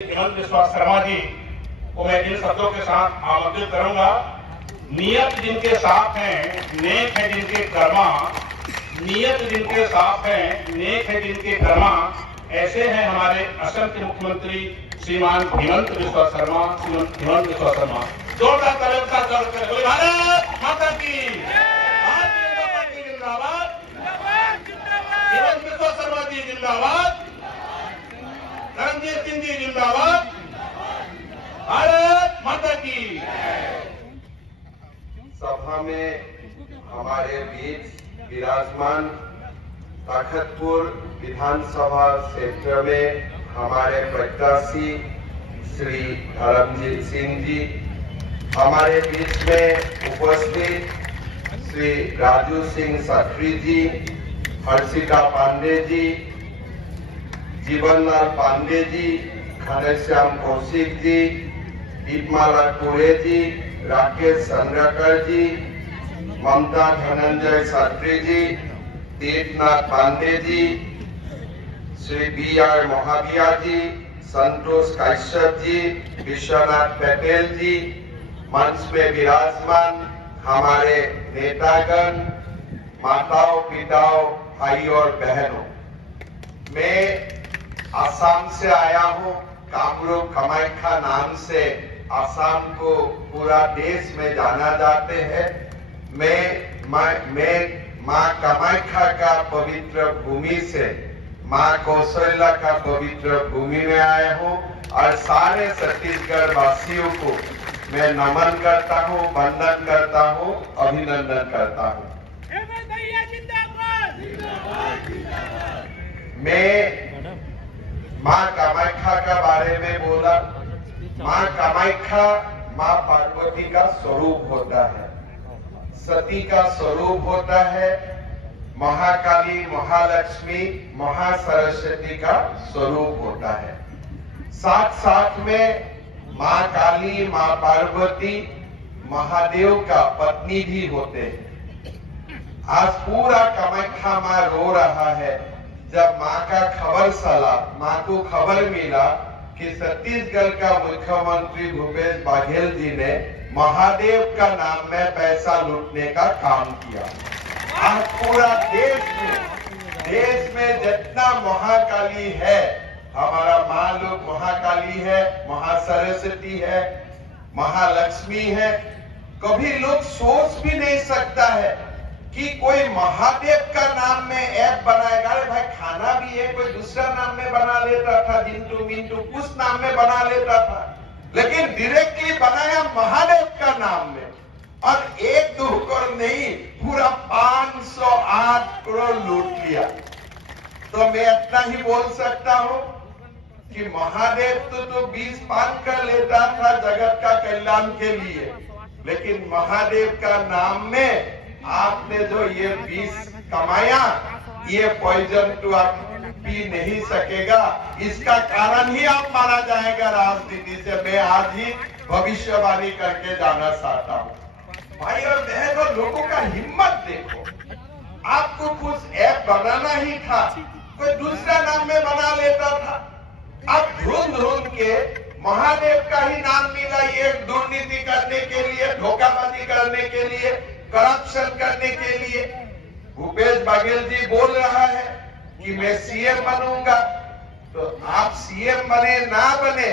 हेमंत बिस्वा शर्मा जी को मैं इन शब्दों के साथ आमंत्रित करूंगा। नियत जिनके साथ है नेक है जिनके कर्मा, नियत जिनके साथ है नेक है जिनके कर्मा, ऐसे हैं हमारे असम के मुख्यमंत्री श्रीमान हेमंत बिस्वा शर्मा। हेमंत बिस्वा शर्मा जोरदार तालियों के साथ स्वागत करें। बोले भारत माता की, भारतीय जनता पार्टी जिंदाबाद, हेमंत बिस्वा शर्मा जी जिंदाबाद, रणजीत सिंह जी जिंदाबाद, भारत माता की। सभा में हमारे बीच विराजमान ताकतपुर विधानसभा क्षेत्र में हमारे प्रत्याशी श्री धर्मजीत सिंह जी, हमारे बीच में उपस्थित श्री राजू सिंह सखरी जी, हर्षिता पांडे जी, जीवनलाल पांडे जी, घनश्याम कौशिक जी, दीपमाला कुरे जी, राकेश संरकर जी, ममता धनंजय सत्री जी, तीर्थनाथ पांडे जी, श्री बी.आर. मोहाबिया जी, संतोष कश्यप जी, विश्वनाथ पटेल जी, मंच में विराजमान हमारे नेतागण, माताओं पिताओं भाई और बहनों, मैं आसाम से आया हूँ। कामरूप कामाख्या नाम से आसाम को पूरा देश में जाना जाते हैं। मैं माँ कामाख्या का पवित्र भूमि से माँ कौशल्या का पवित्र भूमि में आया हूँ और सारे छत्तीसगढ़ वासियों को मैं नमन करता हूँ, वंदन करता हूँ, अभिनंदन करता हूँ। मैं माँ कामाख्या का बारे में बोला। माँ कामाख्या माँ पार्वती का स्वरूप होता है, सती का स्वरूप होता है, महाकाली, महालक्ष्मी, महासरस्वती का स्वरूप होता है। साथ साथ में माँ काली, माँ पार्वती महादेव का पत्नी भी होते हैं। आज पूरा कामाख्या माँ रो रहा है जब माँ का खबर चला, माँ को खबर मिला कि छत्तीसगढ़ का मुख्यमंत्री भूपेश बघेल जी ने महादेव का नाम में पैसा लूटने का काम किया। आज पूरा देश में जितना महाकाली है, हमारा माँ लोग महाकाली है, महासरस्वती है, महालक्ष्मी है, कभी लोग सोच भी नहीं सकता है कि कोई महादेव का नाम में ऐप बनाएगा। अरे भाई खाना भी है, कोई दूसरा नाम में बना लेता था, जिंटू मिंटू कुछ नाम में बना लेता था, लेकिन डायरेक्टली बनाया महादेव का नाम में, और 1-2 करोड़ नहीं, पूरा 508 करोड़ लूट लिया। तो मैं इतना ही बोल सकता हूँ कि महादेव तो 20 पान कर लेता था जगत का कल्याण के लिए, लेकिन महादेव का नाम में आपने जो ये 20 कमाया, ये पॉइजन तो आप पी नहीं सकेगा। इसका कारण ही आप मारा जाएगा राजनीति से। मैं आज ही भविष्यवाणी करके जाना चाहता हूँ। भाई और बहनों, लोगों का हिम्मत देखो। आपको कुछ ऐप बनाना ही था, कोई दूसरा नाम में बना लेता था। अब ढूंढ के महादेव का ही नाम मिला, ये दुर्नीति करने के लिए, धोखाबाजी करने के लिए, करप्शन करने के लिए। भूपेश बघेल जी बोल रहा है कि मैं सीएम बनूंगा, तो आप सीएम बने ना बने,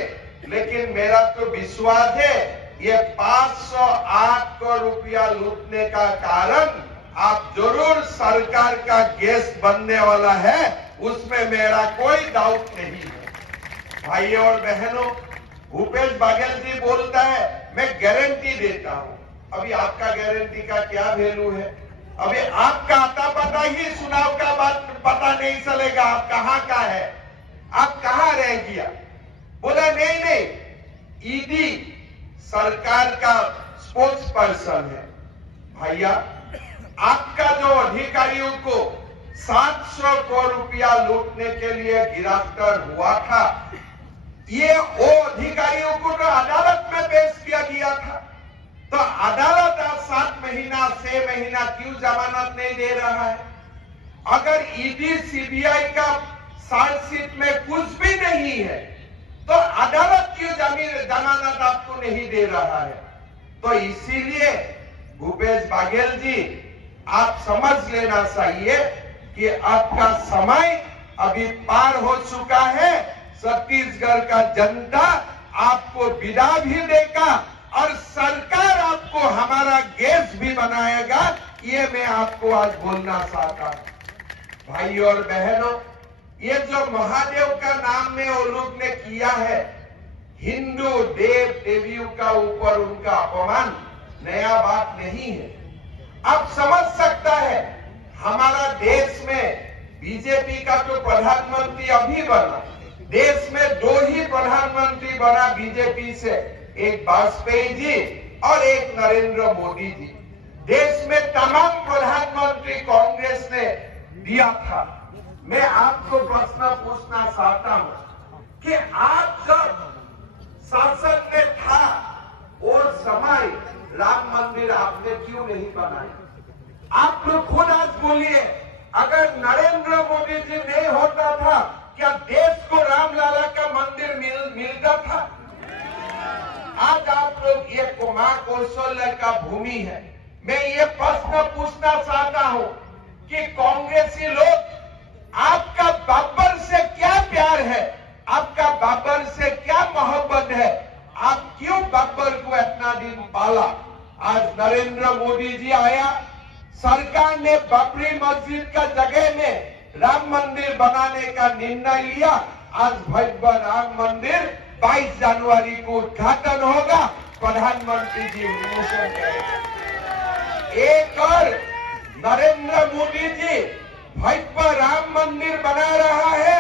लेकिन मेरा तो विश्वास है ये 508 करोड़ रुपया लूटने का कारण आप जरूर सरकार का गेस्ट बनने वाला है, उसमें मेरा कोई डाउट नहीं है। भाइयों और बहनों, भूपेश बघेल जी बोलता है मैं गारंटी देता हूं। अभी आपका गारंटी का क्या वैल्यू है? अभी आपका आता पता ही चुनाव का बात पता नहीं चलेगा आप कहां का है, आप कहां रह गया। बोला नहीं, ईडी सरकार का स्पोक्स पर्सन है। भैया, आपका जो अधिकारियों को 700 करोड़ रुपया लूटने के लिए गिरफ्तार हुआ था, ये वो अधिकारियों को तो अदालत में पेश किया गया था। तो अदालत आप 7 महीना 6 महीना क्यों जमानत नहीं दे रहा है? अगर ईडी सीबीआई का चार्जशीट में कुछ भी नहीं है, तो अदालत क्यों जमानत आपको नहीं दे रहा है? तो इसीलिए भूपेश बघेल जी, आप समझ लेना चाहिए कि आपका समय अभी पार हो चुका है। छत्तीसगढ़ का जनता आपको विदा भी देगा और सरकार आपको हमारा गेस्ट भी बनाएगा। ये मैं आपको आज बोलना चाहता हूं। भाई और बहनों, ये जो महादेव का नाम में वो लोग ने किया है, हिंदू देव देवियों का ऊपर उनका अपमान नया बात नहीं है। आप समझ सकता है, हमारा देश में बीजेपी का जो प्रधानमंत्री अभी बना, देश में 2 ही प्रधानमंत्री बना बीजेपी से, एक वाजपेयी जी और एक नरेंद्र मोदी जी। देश में तमाम प्रधानमंत्री कांग्रेस ने दिया था। मैं आपको प्रश्न पूछना चाहता हूं कि आप जब शासन में था और समय राम मंदिर आपने क्यों नहीं बनाया? आप लोग खुद आज बोलिए, अगर नरेंद्र मोदी जी नहीं होता था, क्या देश को रामलला का मंदिर मिलता था? आज आप लोग, ये कुमार कौशल्य का भूमि है। मैं ये प्रश्न पूछना चाहता हूं कि कांग्रेसी लोग, आपका बाबर से क्या प्यार है? आपका बाबर से क्या मोहब्बत है? आप क्यों बाबर को इतना दिन पाला? आज नरेंद्र मोदी जी आया, सरकार ने बाबरी मस्जिद का जगह में राम मंदिर बनाने का निर्णय लिया। आज भव्य राम मंदिर 22 जनवरी को उद्घाटन होगा, प्रधानमंत्री जी उद्घोषण करेंगे। एक और नरेंद्र मोदी जी भव्य राम मंदिर बना रहा है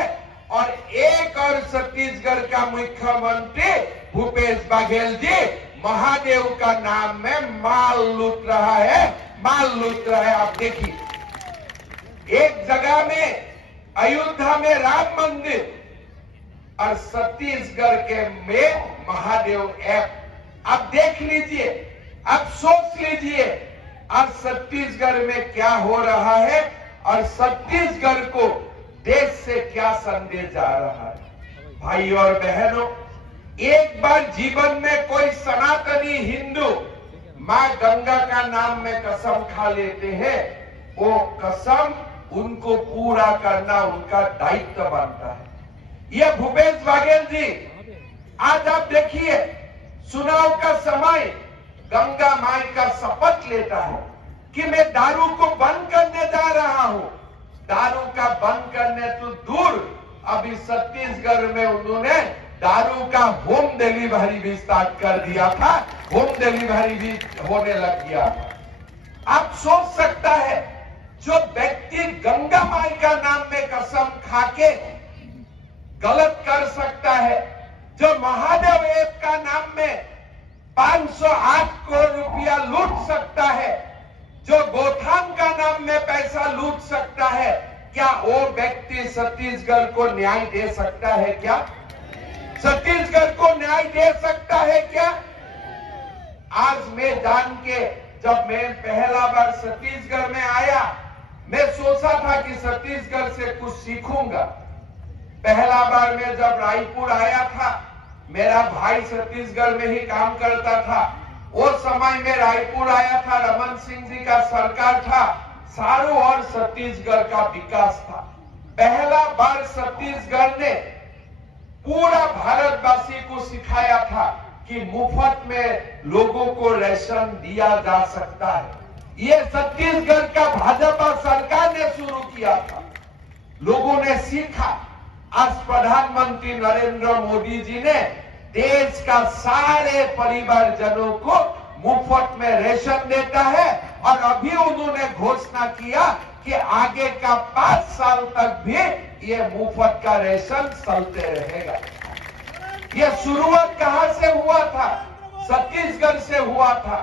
और एक और छत्तीसगढ़ का मुख्यमंत्री भूपेश बघेल जी महादेव का नाम में माल लूट रहा है, माल लूट रहा है। आप देखिए, एक जगह में अयोध्या में राम मंदिर और छत्तीसगढ़ के में महादेव ऐप। आप देख लीजिए, आप सोच लीजिए, आज छत्तीसगढ़ में क्या हो रहा है और छत्तीसगढ़ को देश से क्या संदेश जा रहा है। भाई और बहनों, एक बार जीवन में कोई सनातनी हिंदू मां गंगा का नाम में कसम खा लेते हैं, वो कसम उनको पूरा करना उनका दायित्व बनता है। ये भूपेश बघेल जी, आज आप देखिए, चुनाव का समय गंगा माई का शपथ लेता है कि मैं दारू को बंद करने जा रहा हूं। दारू का बंद करने तो दूर, अभी छत्तीसगढ़ में उन्होंने दारू का होम डिलीवरी भी स्टार्ट कर दिया था, होम डिलीवरी भी होने लग गया था। आप सोच सकता है, जो व्यक्ति गंगा माई का नाम में कसम खाके गलत कर सकता है, जो महादेव ऐप का नाम में 508 करोड़ रुपया लूट सकता है, जो गोथान का नाम में पैसा लूट सकता है, क्या वो व्यक्ति छत्तीसगढ़ को न्याय दे सकता है? क्या छत्तीसगढ़ को न्याय दे सकता है क्या? आज मैं जान के, जब मैं पहला बार छत्तीसगढ़ में आया, मैं सोचा था कि छत्तीसगढ़ से कुछ सीखूंगा। पहला बार मैं जब रायपुर आया था, मेरा भाई छत्तीसगढ़ में ही काम करता था। उस समय में रायपुर आया था, रमन सिंह जी का सरकार था, चारों ओर छत्तीसगढ़ का विकास था। पहला बार छत्तीसगढ़ ने पूरा भारतवासी को सिखाया था कि मुफ्त में लोगों को राशन दिया जा सकता है। ये छत्तीसगढ़ का भाजपा सरकार ने शुरू किया था, लोगों ने सीखा। आज प्रधानमंत्री नरेंद्र मोदी जी ने देश का सारे परिवारजनों को मुफ्त में राशन देता है और अभी उन्होंने घोषणा किया कि आगे का 5 साल तक भी ये मुफ्त का राशन चलते रहेगा। ये शुरुआत कहां से हुआ था? छत्तीसगढ़ से हुआ था।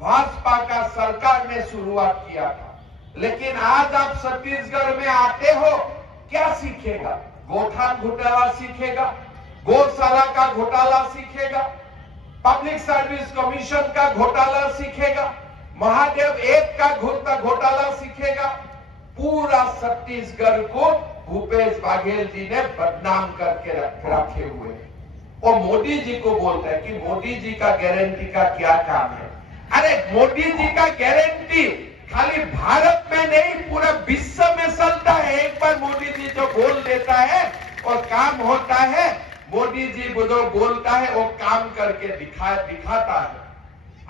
भाजपा का सरकार ने शुरुआत किया था। लेकिन आज आप छत्तीसगढ़ में आते हो, क्या सीखेगा? गोथान घोटाला सीखेगा, गौशाला का घोटाला सीखेगा, पब्लिक सर्विस कमीशन का घोटाला सीखेगा, महादेव ऐप का घोटाला सीखेगा। पूरा छत्तीसगढ़ को भूपेश बघेल जी ने बदनाम करके रखे हुए हैं। वो मोदी जी को बोलता है कि मोदी जी का गारंटी का क्या काम है। अरे मोदी जी का गारंटी खाली भारत में नहीं पूरा विश्व में चलता है। एक बार मोदी जी जो बोल देता है और काम होता है, मोदी जी जो बोलता है वो काम करके दिखाता है।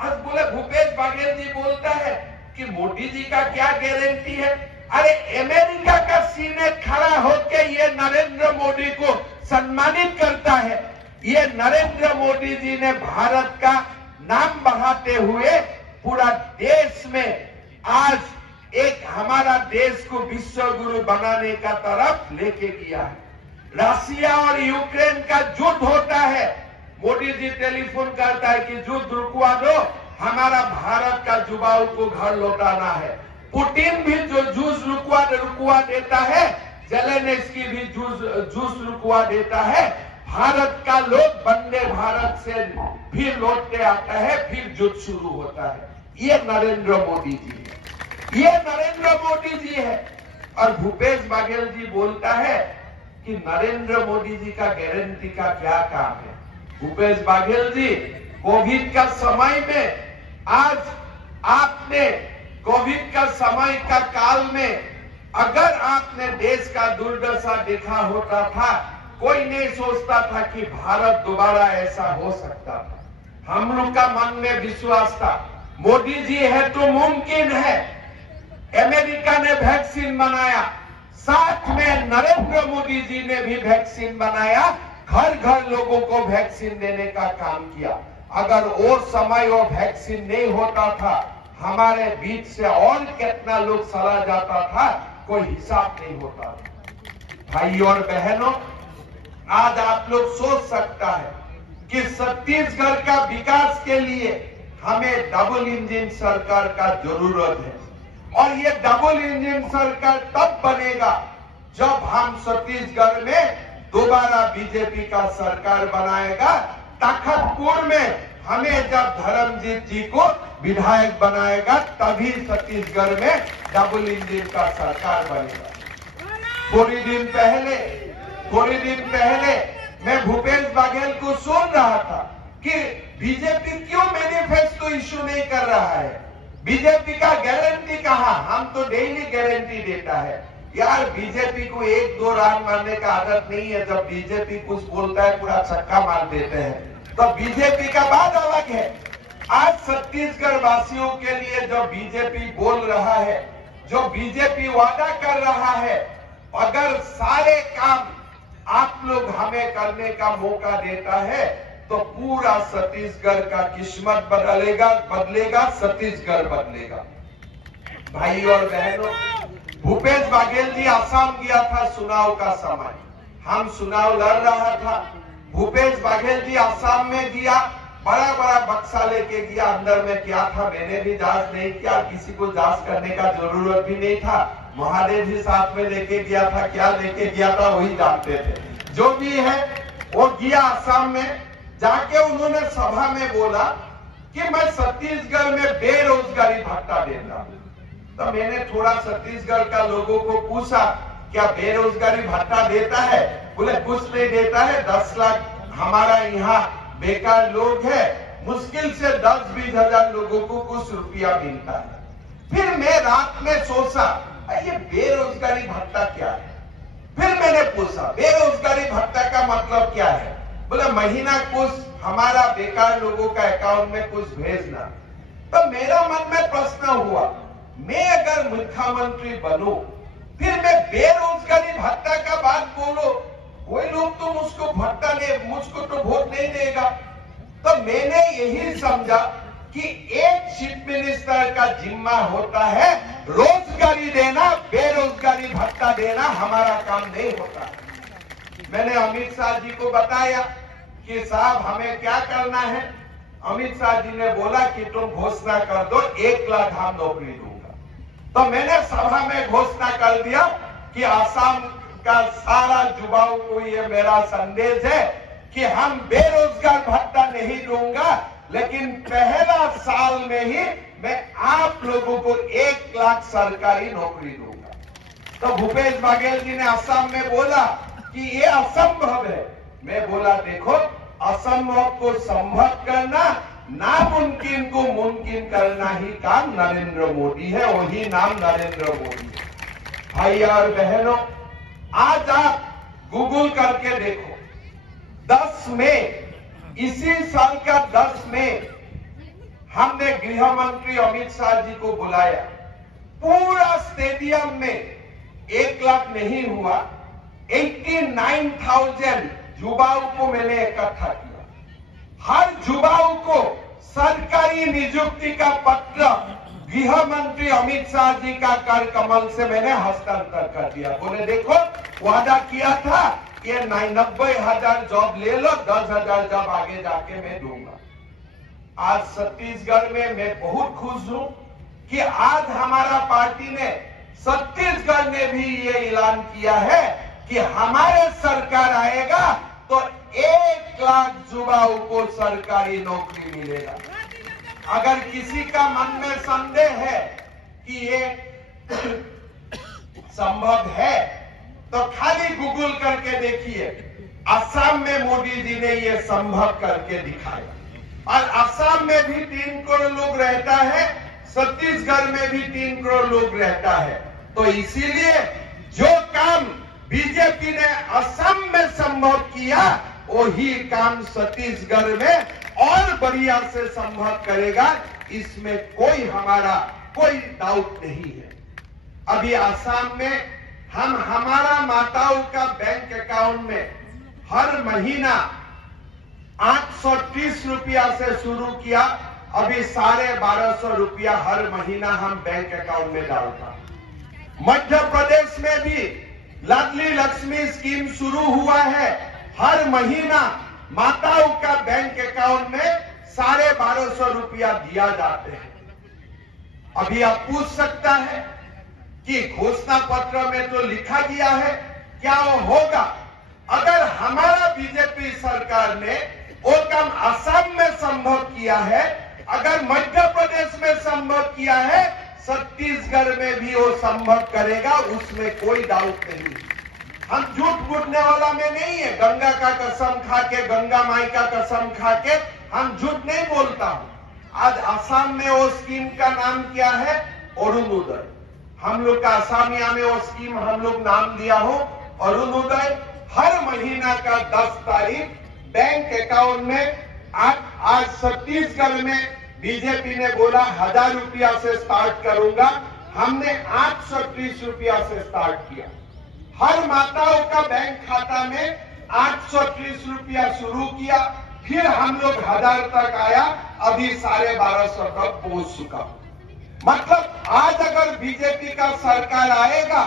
आज बोले भूपेश बघेल जी बोलता है कि मोदी जी का क्या गारंटी है। अरे अमेरिका का सीनेट खड़ा होकर ये नरेंद्र मोदी को सम्मानित करता है। ये नरेंद्र मोदी जी ने भारत का नाम बढ़ाते हुए पूरा देश में आज एक हमारा देश को विश्व गुरु बनाने का तरफ लेके गया है। रशिया और यूक्रेन का युद्ध होता है, मोदी जी टेलीफोन करता है कि युद्ध रुकवा दो, हमारा भारत का युवाओं को घर लौटाना है। पुतिन भी जो जूस रुकवा देता है, जेलेंस्की भी जूस रुकवा देता है। भारत का लोग वंदे भारत से फिर लौटते आता है, फिर युद्ध शुरू होता है। ये नरेंद्र मोदी जी है, ये नरेंद्र मोदी जी है। और भूपेश बघेल जी बोलता है कि नरेंद्र मोदी जी का गारंटी का क्या काम है। भूपेश बघेल जी, कोविड का समय में आज आपने कोविड का समय का काल में अगर आपने देश का दुर्दशा देखा होता था, कोई नहीं सोचता था कि भारत दोबारा ऐसा हो सकता था। हम लोग का मन में विश्वास था, मोदी जी है तो मुमकिन है। अमेरिका ने वैक्सीन बनाया, साथ में नरेंद्र मोदी जी ने भी वैक्सीन बनाया, घर घर लोगों को वैक्सीन देने का काम किया। अगर वो समय वो वैक्सीन नहीं होता था, हमारे बीच से और कितना लोग चला जाता था, कोई हिसाब नहीं होता था। भाई और बहनों, आज आप लोग सोच सकता है कि छत्तीसगढ़ का विकास के लिए हमें डबल इंजन सरकार का जरूरत है। और ये डबल इंजन सरकार तब बनेगा जब हम छत्तीसगढ़ में दोबारा बीजेपी का सरकार बनाएगा। तखतपुर में हमें जब धर्मजीत जी को विधायक बनाएगा, तभी छत्तीसगढ़ में डबल इंजन का सरकार बनेगा। थोड़ी दिन पहले मैं भूपेश बघेल को सुन रहा था कि बीजेपी क्यों मैनिफेस्टो इश्यू नहीं कर रहा है, बीजेपी का गारंटी कहां। हम तो डेली गारंटी देता है। यार, बीजेपी को 1-2 रान मारने का आदत नहीं है। जब बीजेपी कुछ बोलता है पूरा छक्का मार देते हैं। तो बीजेपी का बात अलग है। आज छत्तीसगढ़ वासियों के लिए जो बीजेपी बोल रहा है, जो बीजेपी वादा कर रहा है, अगर सारे काम आप लोग हमें करने का मौका देता है तो पूरा छत्तीसगढ़ का किस्मत बदलेगा, छत्तीसगढ़ बदलेगा। भाई और बहनों, भूपेश बघेल जी असम गया था चुनाव का समय, हम चुनाव लड़ रहा था। भूपेश बघेल जी असम में गया, बड़ा बड़ा बक्सा लेके गया। अंदर में क्या था मैंने भी जांच नहीं किया, किसी को जांच करने का जरूरत भी नहीं था। महादेव जी साथ में लेके गया था, क्या लेके गया था वही जानते थे। जो भी है वो गया असम में, जाके उन्होंने सभा में बोला कि मैं छत्तीसगढ़ में बेरोजगारी भत्ता देता हूं। तो मैंने थोड़ा छत्तीसगढ़ का लोगों को पूछा, क्या बेरोजगारी भत्ता देता है? बोले कुछ नहीं देता है, 10 लाख हमारा यहाँ बेकार लोग है, मुश्किल से 10-20 हजार लोगों को कुछ रुपया मिलता है। फिर मैं रात में सोचा ये बेरोजगारी भत्ता क्या है। फिर मैंने पूछा बेरोजगारी भत्ता का मतलब क्या है? बोले महीना कुछ हमारा बेकार लोगों का अकाउंट में कुछ भेजना। तो मेरा मन में प्रश्न हुआ, मैं अगर मुख्यमंत्री बनूं, फिर मैं बेरोजगारी भत्ता का बात बोलो, कोई लोग तो मुझको तो वोट नहीं देगा। तो मैंने यही समझा कि एक चीफ मिनिस्टर का जिम्मा होता है रोजगारी देना, बेरोजगारी भत्ता देना हमारा काम नहीं होता। मैंने अमित शाह जी को बताया कि साहब हमें क्या करना है। अमित शाह जी ने बोला कि तुम घोषणा कर दो, 1 लाख हम नौकरी दूंगा। तो मैंने सभा में घोषणा कर दिया कि आसाम का सारा युवाओं को ये मेरा संदेश है कि हम बेरोजगार भत्ता नहीं दूंगा, लेकिन पहला साल में ही मैं आप लोगों को 1 लाख सरकारी नौकरी दूंगा। तो भूपेश बघेल जी ने असम में बोला कि ये असंभव है। मैं बोला देखो, असंभव को संभव करना, नामुमकिन को मुमकिन करना ही काम नरेंद्र मोदी है, वही नाम नरेंद्र मोदी है। भाई और बहनों, आज आप गूगल करके देखो, 10 मई, इसी साल का 10 मई हमने गृह मंत्री अमित शाह जी को बुलाया। पूरा स्टेडियम में 1 लाख नहीं हुआ, 89,000 युवाओं को मैंने इकट्ठा किया। हर युवाओं को सरकारी नियुक्ति का पत्र गृह मंत्री अमित शाह जी का कर कमल से मैंने हस्तांतर कर दिया। बोले देखो, वादा किया था ये 90,000 जॉब ले लो, 10,000 जॉब आगे जाके मैं दूंगा। आज छत्तीसगढ़ में मैं बहुत खुश हूं कि आज हमारा पार्टी ने छत्तीसगढ़ ने भी ये ऐलान किया है कि हमारे सरकार आएगा तो 1 लाख युवाओं को सरकारी नौकरी मिलेगा। अगर किसी का मन में संदेह है कि ये संभव है तो खाली गूगल करके देखिए, असम में मोदी जी ने ये संभव करके दिखाया। और असम में भी 3 करोड़ लोग रहता है, छत्तीसगढ़ में भी 3 करोड़ लोग रहता है। तो इसीलिए जो काम बीजेपी ने असम में संभव किया, वही काम छत्तीसगढ़ में और बढ़िया से संभव करेगा, इसमें कोई हमारा कोई डाउट नहीं है। अभी असम में हम हमारा माताओं का बैंक अकाउंट में हर महीना 830 रुपया से शुरू किया, अभी 1250 रुपया हर महीना हम बैंक अकाउंट में डालता। मध्य प्रदेश में भी लाडली लक्ष्मी स्कीम शुरू हुआ है, हर महीना माताओं का बैंक अकाउंट में 1250 रुपया दिया जाते हैं। अभी आप पूछ सकता है कि घोषणा पत्र में तो लिखा गया है, क्या वो होगा? अगर हमारा बीजेपी सरकार ने वो काम असम में संभव किया है, अगर मध्य प्रदेश में संभव किया है, छत्तीसगढ़ में भी वो संभव करेगा, उसमें कोई डाउट नहीं। हम झूठ बोलने वाला में नहीं है, गंगा का कसम खा के, गंगा माई का कसम खा के हम झूठ नहीं बोलता हूं। आज असम में वो स्कीम का नाम क्या है? अरुणोदय। हम लोग का असमिया में वो स्कीम हम लोग नाम दिया हो अरुणोदय। हर महीना का 10 तारीख बैंक अकाउंट में आज छत्तीसगढ़ में बीजेपी ने बोला 1000 रुपया से स्टार्ट करूंगा, हमने 830 रुपया से स्टार्ट किया। हर माताओं का बैंक खाता में 830 रुपया शुरू किया, फिर हम लोग 1000 तक आया, अभी 1250 तक पहुंच चुका। मतलब आज अगर बीजेपी का सरकार आएगा,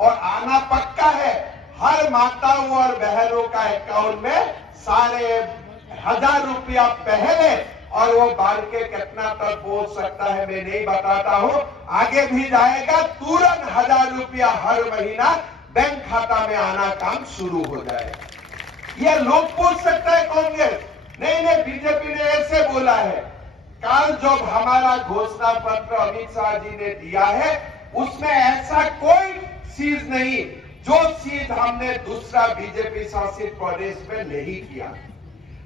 और आना पक्का है, हर माताओं और बहनों का अकाउंट में 1500 रुपया पहले, और वो बढ़ के कितना तक पहुंच सकता है मैं नहीं बताता हूं, आगे भी जाएगा, तुरंत 1000 रुपया हर महीना बैंक खाता में आना काम शुरू हो जाएगा। ये लोग पूछ सकता है कांग्रेस, नहीं बीजेपी ने ऐसे बोला है। कल जब हमारा घोषणा पत्र अमित शाह जी ने दिया है, उसमें ऐसा कोई चीज नहीं जो चीज हमने दूसरा बीजेपी शासित प्रदेश में नहीं किया।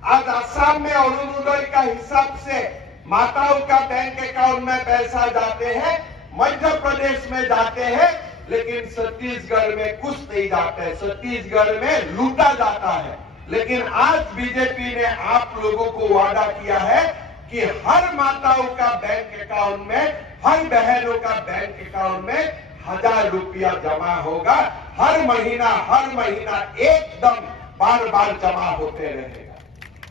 आज असम में अरुणोदय का हिसाब से माताओं का बैंक अकाउंट में पैसा जाते हैं, मध्य प्रदेश में जाते हैं, लेकिन छत्तीसगढ़ में कुछ नहीं जाता है, छत्तीसगढ़ में लूटा जाता है। लेकिन आज बीजेपी ने आप लोगों को वादा किया है कि हर माताओं का बैंक अकाउंट में, हर बहनों का बैंक अकाउंट में 1000 रुपया जमा होगा, हर महीना एकदम बार बार जमा होते रहेगा।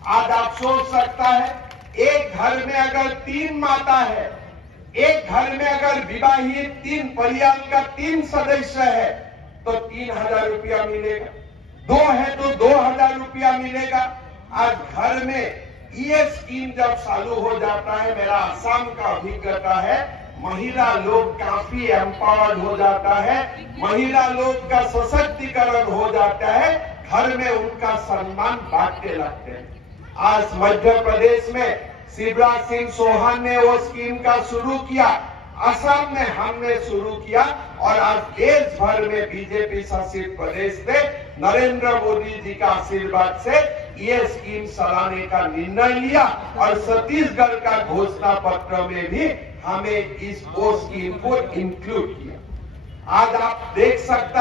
आज आप सोच सकता है, एक घर में अगर 3 माता है, एक घर में अगर विवाहित 3 परिवार का 3 सदस्य है तो 3000 रुपया मिलेगा, 2 है तो 2000 रुपया मिलेगा। आज घर में ये स्कीम जब चालू हो जाता है, मेरा असम का अभिज्ञता है, महिला लोग काफी एम्पावर्ड हो जाता है, महिला लोग का सशक्तिकरण हो जाता है, घर में उनका सम्मान बांटने लगते हैं। आज मध्य प्रदेश में शिवराज सिंह चौहान ने वो स्कीम का शुरू किया, असम में हमने शुरू किया, और आज देश भर में बीजेपी शासित प्रदेश में नरेंद्र मोदी जी का आशीर्वाद से ये स्कीम चलाने का निर्णय लिया और छत्तीसगढ़ का घोषणा पत्र में भी हमें वो स्कीम को इंक्लूड किया। आज आप देख सकते